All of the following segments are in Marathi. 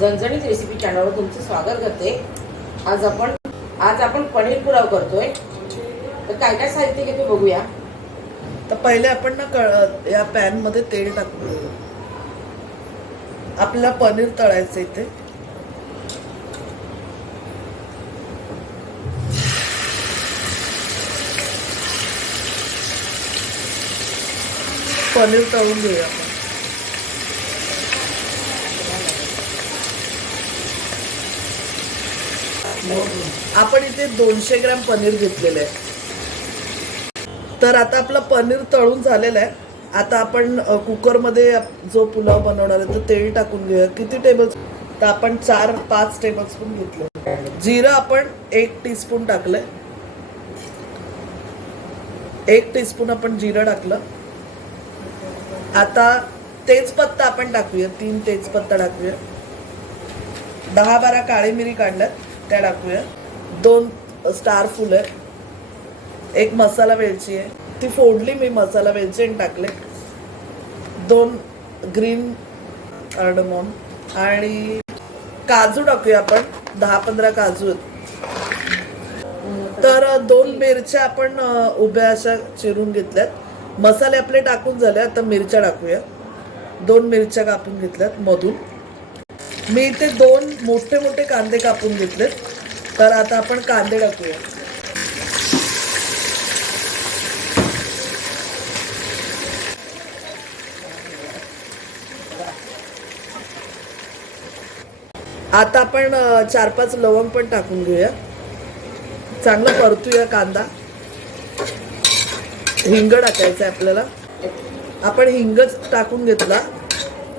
झणझणीत रेसिपी चॅनलवर तुमचं स्वागत करते। आज आपण पनीर पुलाव करतोय। तर काय काय साहित्य घेतो बघूया। तर पहिले आपण ना या पॅन मध्ये तेल टाकू। आपल्याला पनीर तळायचं इथे। पनीर तळून घेऊया आपण इथे 200 ग्रॅम पनीर घेतलेलं आहे। तर आता आपलं पनीर तळून झालेलं आहे। आता आपण कुकर मध्ये जो पुलाव बनवणार आहे तो तेल टाकून घेऊया। किती टेबल? तर आपण 4-5 टेबलस्पून घेतले। जिरं आपण 1 टीस्पून टाकलंय। 1 टीस्पून आपण जिरं टाकलं। आता तेजपत्ता आपण टाकूया। 3 तेजपत्ता टाकूया। 10-12 काळी मिरी काढल्यात त्या टाकूया। 2 स्टार फुल आहे। 1 मसाला वेलची आहे, ती फोडली मी मसाला वेलची आणि टाकले। 2 ग्रीन कार्डमम आणि काजू टाकूया आपण। 10-15 काजू आहेत। तर 2 मिरच्या आपण उभ्या अशा चिरून घेतल्यात। मसाले आपले टाकून झाले। आता मिरच्या टाकूया। 2 मिरच्या कापून घेतल्यात मधून। मी इथे 2 मोठे मोठे कांदे कापून घेतलेत। तर आता आपण कांदे टाकूया। आता आपण 4-5 लवंग पण टाकून घेऊया। चांगलं परतूया कांदा। हिंग टाकायचं आहे आपल्याला। आपण हिंगच टाकून घेतला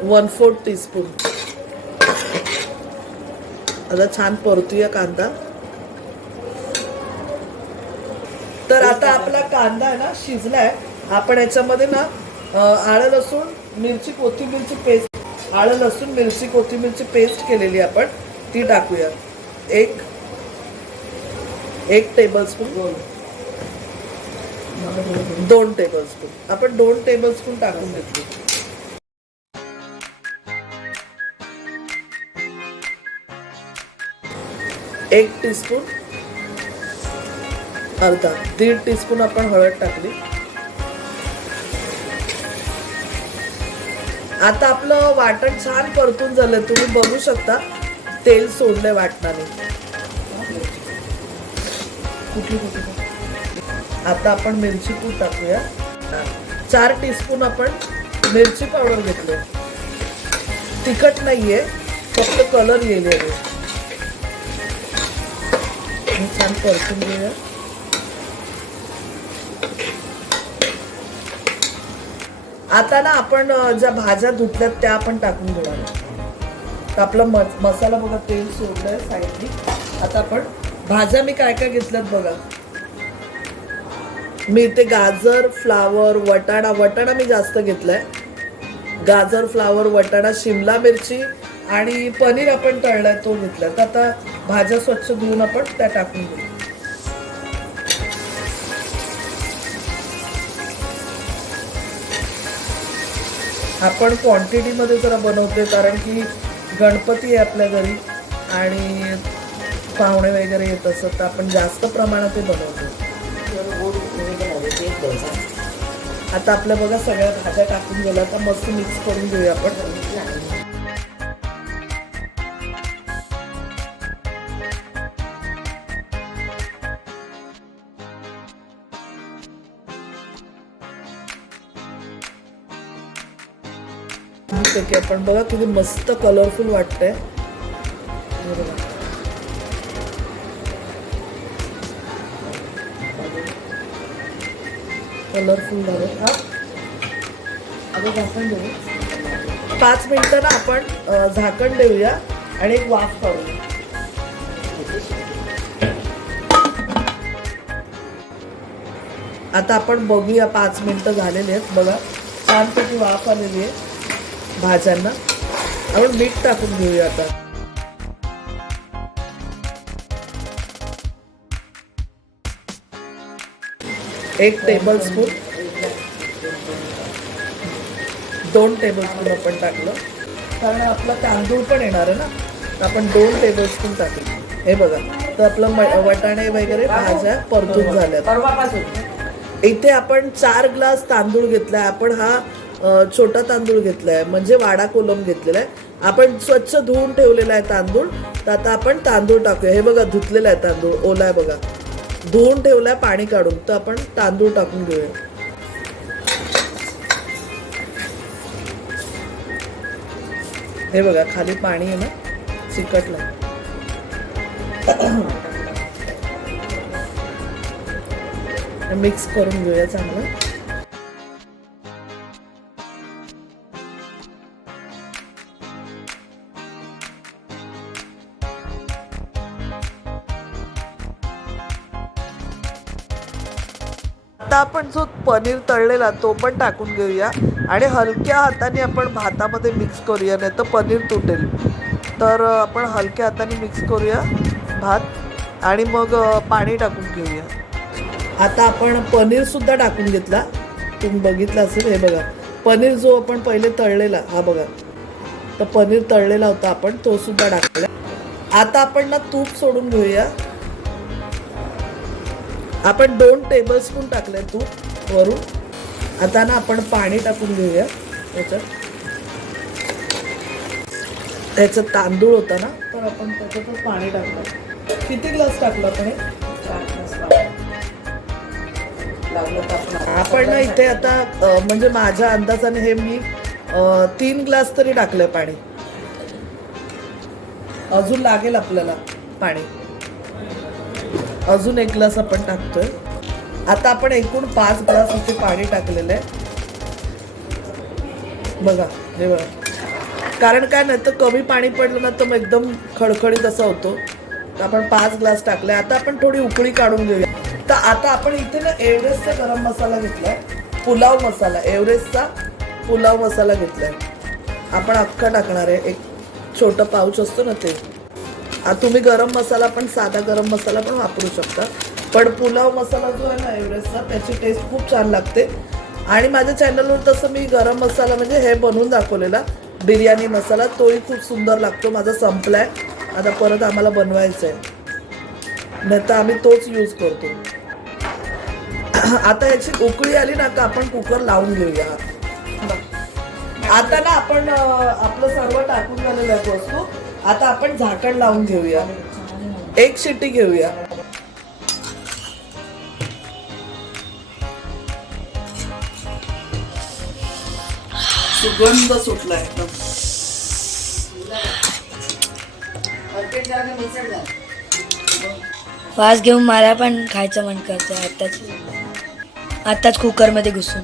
1/4 टीस्पून। आता छान परतूया कांदा। तर आता आपला कांदा आहे ना शिजलाय। आपण याच्यामध्ये ना आलं लसूण मिरची कोथिंबीरची पेस्ट, आलं लसूण मिरची कोथिंबीरची पेस्ट केलेली आपण ती टाकूया। 1 टेबलस्पून 2 टेबलस्पून आपण 2 टेबलस्पून टाकून घेतली। 1 टीस्पून, अर्धा 1.5 टीस्पून आपण हळद टाकली। आता आपलं वाटण छान परतून झालं। तुम्ही बघू शकता तेल सोडलंय वाटणाने। आता आपण मिरची पूड टाकूया। 4 टीस्पून आपण मिरची पावडर घेतली। तिखट नाहीये, फक्त कलर येईल। छान परतून घेऊया। आता ना आपण ज्या भाज्या धुतल्यात त्या आपण टाकून घेणार। तर आपला मसाला बघा तेल सोडलंय साईडनी। आता आपण भाज्या मी काय काय घेतल्यात बघा। मी इथे गाजर, फ्लावर, वटाणा मी जास्त घेतलाय। गाजर, फ्लावर, वटाणा, शिमला मिरची आणि पनीर आपण तळलाय तो घेतलाय। तर आता भाज्या स्वच्छ धुवून आपण त्या टाकून घेऊ। आपण क्वांटिटी मध्ये जरा बनवतोय कारण की गणपती आहे आपल्या घरी आणि पाहुणे वगैरे येत असत, तर आपण जास्त प्रमाणात ते बनवतो। आता आपल्या बघा सगळ्या भाज्या टाकून गेल्या। तर मस्त मिक्स करून घेऊया आपण। आपण बघा किती मस्त कलरफुल वाटतंय। कलरफुल झालं। आता झाकण देऊ। 5 मिनिटं ना आपण झाकण देऊया आणि एक वाफ काढूया। आता आपण बघूया 5 मिनिटं झालेली आहेत। बघा छानपैकी वाफ आलेली आहे भाज्यांना। आपण मीठ टाकून घेऊया। आता 1 टेबलस्पून, 2 टेबलस्पून आपण टाकलं कारण आपला तांदूळ पण येणार आहे ना। आपण 2 टेबलस्पून टाकले. हे बघा, तर आपलं वाटाणे वगैरे भाज्या परतून झाल्यात. परवापासून इथे आपण 4 ग्लास तांदूळ घेतलाय. आपण हा छोटा तांदूळ घेतलाय, म्हणजे वाडा कोलम घेतलेला आहे. आपण स्वच्छ धुवून ठेवलेला आहे तांदूळ. तर आता आपण तांदूळ टाकूया. हे बघा, धुतलेला आहे तांदूळ, ओला आहे बघा, धुवून ठेवलाय पाणी काढून. तर आपण तांदूळ टाकून घेऊया. हे बघा, खाली पाणी आहे ना, चिकटलं. मिक्स करून घेऊया चांगलं. आता आपण जो पनीर तळलेला तो पण टाकून घेऊया आणि हलक्या हाताने आपण भातामध्ये मिक्स करूया, नाही तर पनीर तुटेल. तर आपण हलक्या हाताने मिक्स करूया भात आणि मग पाणी टाकून घेऊया. आता आपण पनीर सुद्धा टाकून घेतला. तुम्ही बघितलं असेल, हे बघा, पनीर जो आपण पहिले तळलेला, हा बघा, तर पनीर तळलेला होता आपण, तो सुद्धा टाकला. आता आपण ना तूप सोडून घेऊया. आपण 2 टेबलस्पून टाकले तूप वरून. आता ना आपण पाणी टाकून घेऊया त्याच्यात तांदूळ होता ना, तर आपण त्याच्यातच पाणी टाकलं. किती ग्लास टाकलं आपण? आपण ना इथे आता म्हणजे माझ्या अंदाजाने हे मी 3 ग्लास तरी टाकलंय पाणी. अजून लागेल आपल्याला पाणी. अजून 1 ग्लास आपण टाकतोय. आता आपण एकूण 5 ग्लास इथे पाणी टाकलेलं आहे बघा. हे बघा, कारण काय नाही तर कमी पाणी पडलं ना तर मग एकदम खडखडीत असा होतो. तर आपण 5 ग्लास टाकले. आता आपण थोडी उकळी काढून घेऊया. तर आता आपण इथे ना एव्हरेस्टचा गरम मसाला घेतलाय, पुलाव मसाला, एव्हरेस्टचा पुलाव मसाला घेतलाय. आपण अख्खा टाकणार आहे. एक छोटं पाऊच असतो ना ते. तुम्ही गरम मसाला पण, साधा गरम मसाला पण वापरू शकता, पण पुलाव मसाला जो आहे ना एव्हरेस्टचा, त्याची टेस्ट खूप छान लागते. आणि माझ्या चॅनलवर तसं मी गरम मसाला म्हणजे हे बनवून दाखवलेला बिर्याणी मसाला, तोही खूप सुंदर लागतो. माझा संपलाय, आता परत आम्हाला बनवायचं आहे, नाही तर आम्ही तोच यूज करतो. आता याची उकळी आली ना का आपण कुकर लावून घेऊया. आता ना आपण आपलं सर्व टाकून झालेलं आहे वस्तू. आता आपण झाकण लावून घेऊया, 1 शिट्टी घेऊया. सुगंध सुटला एकदम. वास घेऊन मला पण खायचं मन करतं आताच कुकरमध्ये घुसून.